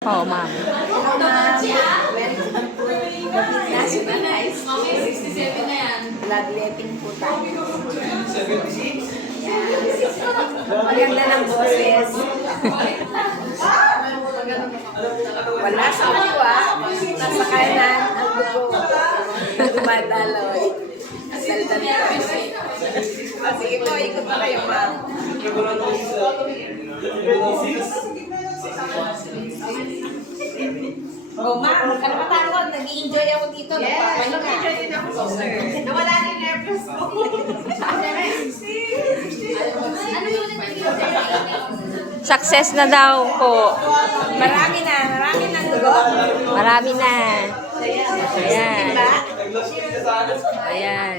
Oo, ma'am. Hello, ma'am. Welcome po. National High School. 67 na yan. Bloodletting po tayo. Maganda ng boses. Wala sa kaliwa. Nasa kanan ang dugo. Dumadaloy. Daldal na. Sige po, ikot na kayo, ma'am. Oh, ma'am, kalapatan ko, nag-i-enjoy ako dito. Yes, nag-enjoy din ako, sir. Nawala na yung nervous ko. Ano yung nag-enjoy? Success na daw po. Marami na dugo. Marami na. Ayan. Diba? Ayan.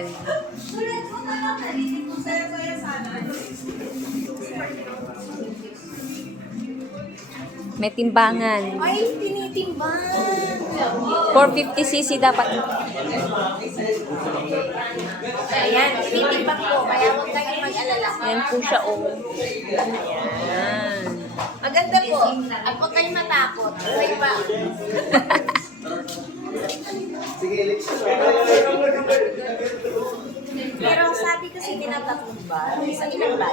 May timbangan. Ay, tinitimbang. 450cc dapat. Ayan, tinitimbang po. Kaya huwag kayong mag-alala. Ayan po siya, oh. Ayan. Maganda po. At huwag kayong matakot. Okay pa. Pero sabi kasi tinatakot ba? Sa ilang ba?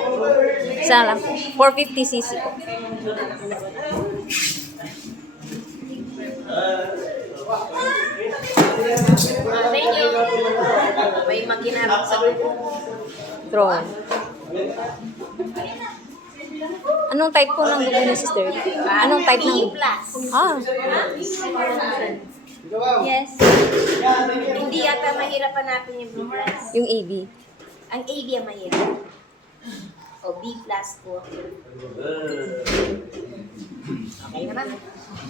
Isa lang po. 450cc po. Thank you. May makinarap sa grupo. Drone. Anong type po ng dugo ni sister? Anong type ng B+. dugo? Ah, Yes. Hindi yata mahirap hanapin yung B+. yung AB. Ang AB ang mahirap. O B+ po. Okay naman.